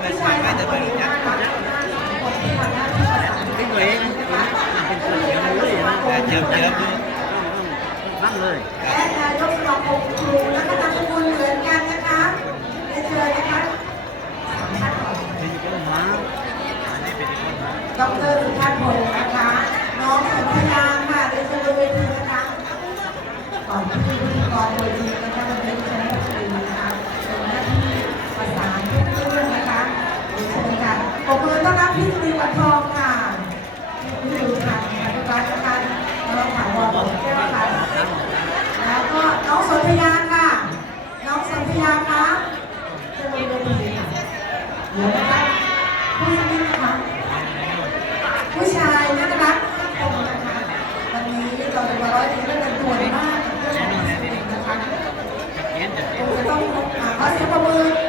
ไม่ไม่ไม่จะไปรู้จักเป็นตัวเองเป็นตัวเองเลยนะเจิมเจิมดูตั้งเลยและนายกสมาคมครูและก็นามสกุลเหมือนกันนะคะเรียนเชิญนะคะสามท่านก่อนเป็นคนมาอันนี้เป็นคนมาดอกเตอรสุชาติพลนะคะ น้องสัญญาค่ะเรียนเชิญเวทีนะคะก่อนที่พิธีกรเวทีนะคะ พี่สุริวัฒน์ทองค่ะคุณสุริวัค่ะคุณราฐนะคะน้องถาวรบอกแก้วค่ะแล้วก็น้องสนธยาค่ะ น้องสนธยาค่ะจะบนเวทีค่ะเดี๋วนะคะผู้ชายนะคะผู้ชายน่ารักคนนะคะวันนี้เราเป็นร้อยที่เรื่ตัด่วนมากกัเรื่องของศิลปินะคะคงจะต้องหาข้อเสียงประเมิน